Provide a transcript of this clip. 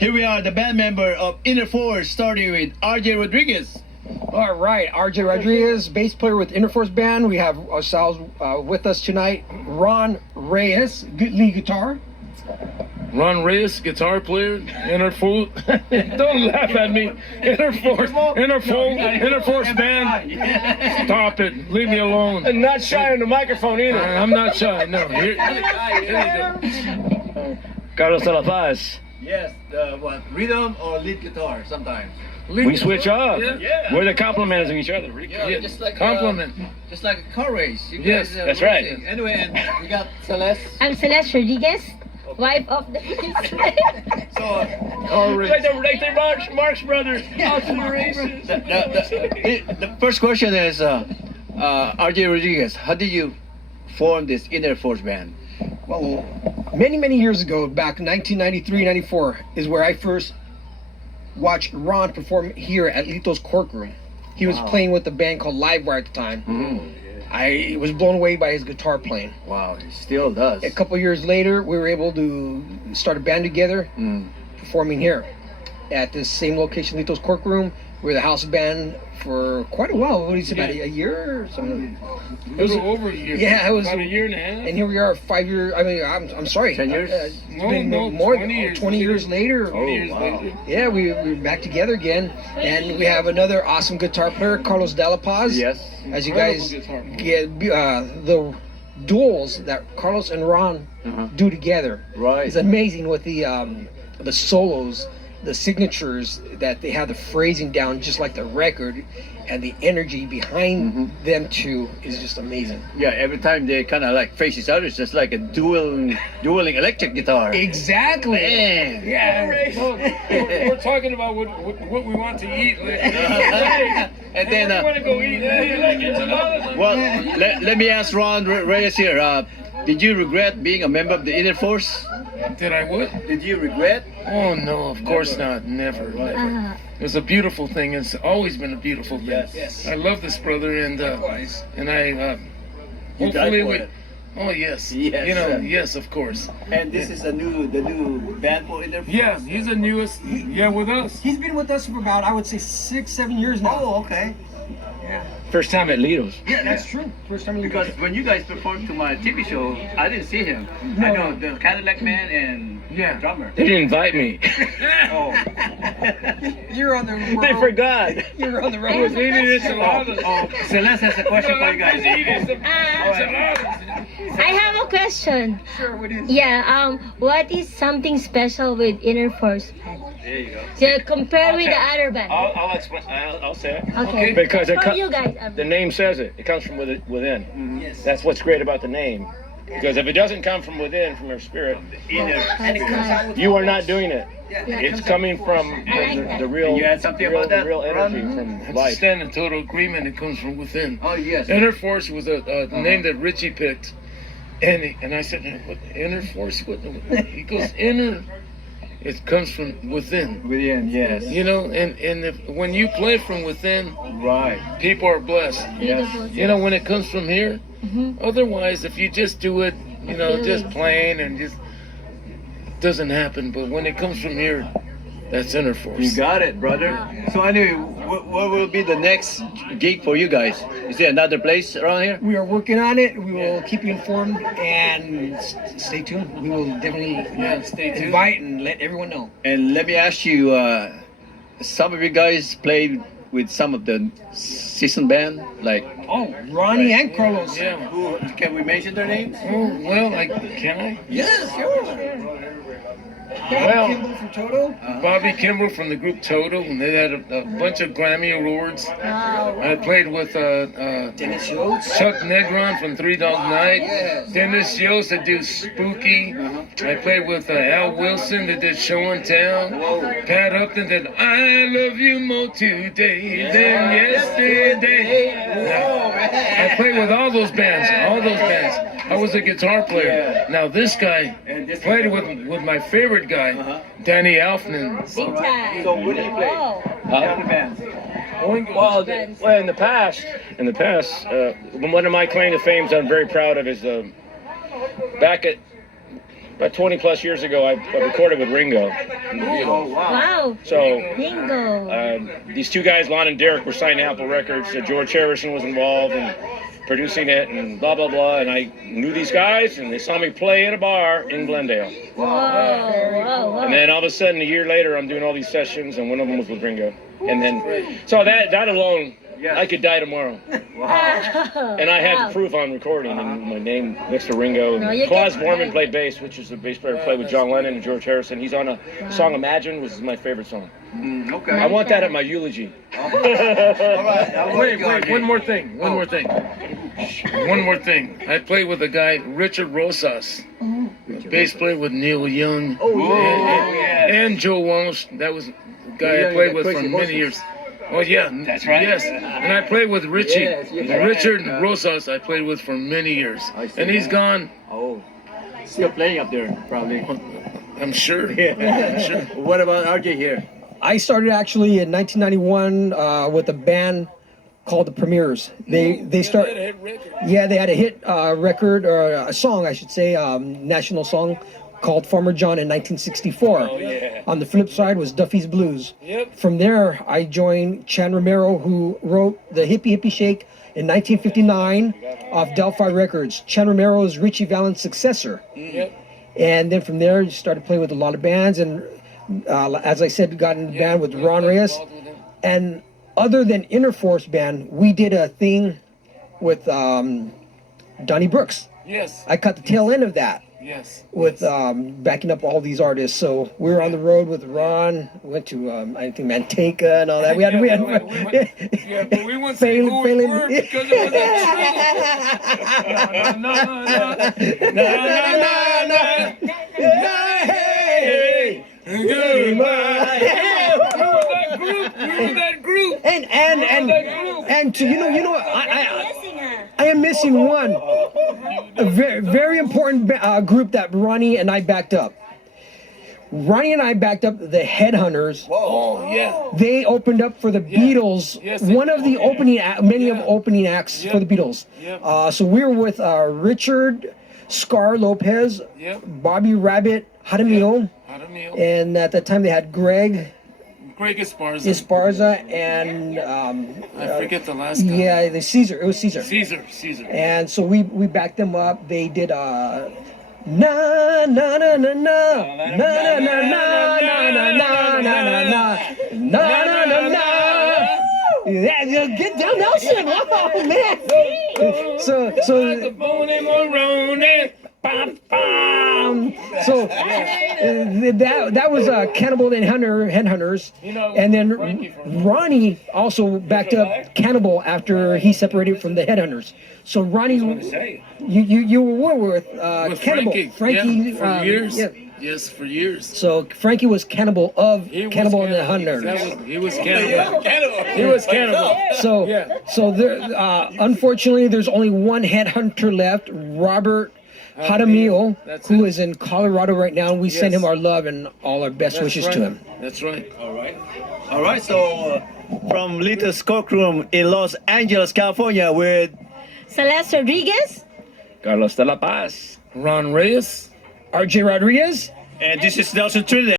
Here we are, the band member of InnerForce, starting with rjrodriguez. All right, rjrodriguez, bass player with InnerForce band. We have ourselves with us tonight, ronreyes, lead guitar. Ronreyes, guitar player, InnerForce. Don't laugh at me. InnerForce band. Stop it. Leave me alone. And not shy on the microphone either. I'm not shy. No. Here we go. Carlosdelapaz. Yes, what, rhythm or lead guitar sometimes. We switch up. Yeah. We're the complementers of each other. Yeah, just like compliment. Just like a car race. You Yes, guys, that's right. racing. Anyway, and we got Celeste. I'm Celesterodriguez, wife of the So, Like the Marx brothers. Out to the races. the first question is, rjrodriguez, how did you form this InnerForce band? Well, many years ago, back in 1993-94, is where I first watched Ron perform here at Litos Corkroom. He was playing with a band called Livewire at the time. I was blown away by his guitar playing. Wow, it still does. A couple years later, we were able to start a band together, performing here at this same location, Litos Corkroom. We were the house band for quite a while. What do you say, about a year or something? It was over a year. Yeah, it was about a year and a half. And here we are, 5 years. I mean, I'm sorry. 10 years? It's No, been no, more 20 years 20 years later. 20 years wow. later. Yeah, we're back together again, and we have another awesome guitar player, carlosdelapaz. Yes. As you Incredible guys guitar player. get the duels that Carlos and Ron do together. Right. It's amazing with the solos, the signatures that they have, the phrasing down just like the record, and the energy behind them two is just amazing. Yeah, every time they kind of like face each other, it's just like a dueling electric guitar. Exactly. Man. Yeah. We're talking about what we want to eat. And then, we want to go eat. Like enchiladas. well, let me ask Ron Reyes here. Did you regret being a member of the InnerForce? Did I what? Did you regret? Oh no, of course not. Never. It's a beautiful thing. It's always been a beautiful thing. Yes. I love this brother, and I You died hopefully for we. it. Oh yes. Yes. You know, yes, of course. And this is the new band for InnerForce? Yeah, he's the newest. Yeah, with us. He's been with us for about, I would say, 6-7 years now. Oh, okay. First time at Litos. Yeah, that's true. First time in Because when you guys performed to my TV show, I didn't see him. I know the Cadillac Man and drummer. They didn't invite me. Oh. You're on the road. They forgot. You're on the road. He was eating enchiladas. Oh, Celeste has a question for you guys. Eating some enchiladas. I have a question. Sure, what is? Yeah, what is something special with InnerForce? There you go. So compare with the other band. I'll explain. I'll say it. Okay. Because For you guys. the name says it. It comes from within. Yes. That's what's great about the name. Because if it doesn't come from within, from your spirit, And it comes out with you are not doing it. Yeah. It's coming from the real, Can you add something about that, real energy Ron? from I life. stand in total agreement. It comes from within. Oh, yes. InnerForce was a name that Richie picked, and I said, "What InnerForce? What?" He goes, "Inner." It comes from within. Within, yes. You know, and when you play from within, Right. people are blessed. Yes. You know, when it comes from here. Otherwise, if you just do it, you know, just plain and just doesn't happen. But when it comes from here, that's InnerForce. You got it, brother. So anyway, what will be the next gig for you guys? Is there another place around here? We are working on it. We will keep you informed and stay tuned. We will definitely stay tuned. invite and let everyone know. And let me ask you, some of you guys played with some of the seasoned band, like Oh, Ronnie and Carlos. Yeah. who? Can we mention their names? Oh, well, can I? Yes, sure. Well, Kimball from Toto. Bobby Kimball from the group Toto, and they had a bunch of Grammy awards. I played with Dennis Yost. Chuck Negron from Three Dog Night. Yes. Dennis Yost that did Spooky. I played with Al Wilson that did Show and Tell. Pat Upton did I Love You More Today Than Yesterday. I played with all those bands. I was a guitar player. Now this guy played with my favorite guy, Danny Elfman. Big time. So what do you play? Oh. Other bands. Well, in the past, one of my claim to fame I'm very proud of is back at about 20 plus years ago, I recorded with Ringo. Wow. So Bingo. these two guys, Lon and Derek, were signed to Apple Records. George Harrison was involved in producing it and blah, blah, blah. And I knew these guys, and they saw me play in a bar in Glendale. Whoa, whoa, whoa. And then all of a sudden, a year later, I'm doing all these sessions, and one of them was with Ringo. And then, so that alone, I could die tomorrow. And I have the proof on recording, and my name next to Ringo. No, you Claus get- Borman played bass, which is the bass player who played with John Lennon and George Harrison. He's on a song Imagine, which is my favorite song. Okay. I want that at my eulogy. All right. Wait, one more thing. One more thing. I played with a guy, Richard Rosas, bass player with Neil Young and Joe Walsh. That was the guy I played with for many years. Oh yeah, that's right. Yes, and I played with Richie, Richard Rosas. I played with for many years, and he's gone. Oh, still playing up there, probably. I'm sure. I'm sure. What about RJ here? I started actually in 1991 with a band called the Premiers. They started. Yeah, they had a hit record, or a song, I should say, national song called Farmer John in 1964. Oh, yeah. On the flip side was Duffy's Blues. Yep. From there, I joined Chan Romero, who wrote the Hippie Hippie Shake in 1959 off Delphi Records. Chan Romero is Richie Valens' successor. Yep. And then from there, started playing with a lot of bands. And as I said, got in the band with Ron Reyes. And other than InnerForce band, we did a thing with Donnie Brooks. Yes. I cut the tail end of that. Yes. With backing up all these artists. So we were on the road with Ron, went to I think Manteca and all that. We had Yeah, but we won't say who we were because it was a truth. Hey, goodbye. We were that group. And to I am missing one, a very important group that Ronnie and I backed up. Ronnie and I backed up the Headhunters. Oh yeah. They opened up for the Beatles. Yes, One of the opening acts for the Beatles. Yep. So we were with Richard Scar Lopez, Bobby Rabbit, Jaramillo, and at that time they had Greg Esparza, and I forget the last guy. yeah, the Caesar. It was Caesar. Caesar. And so we backed them up. They did na na na na na na na na na na na na na na. Yeah, get down, Nelson. Oh man. So that was Cannibal and Headhunters, and then Ronnie also backed up Cannibal after he separated from the Headhunters. So Ronnie, you were with Cannibal, Frankie for years. Yeah. Yes, for years. So Frankie was Cannibal of Cannibal and the Hunters. He was Cannibal. He was Cannibal. So there, unfortunately, there's only one Headhunter left, Robert Jaramillo, who is in Colorado right now. We send him our love and all our best wishes to him. That's right. All right. So from Litos Corkroom in Los Angeles, California, with Celesterodriguez. Carlosdelapaz. Ron Reyes. rjrodriguez. and this is Nelson Trinidad.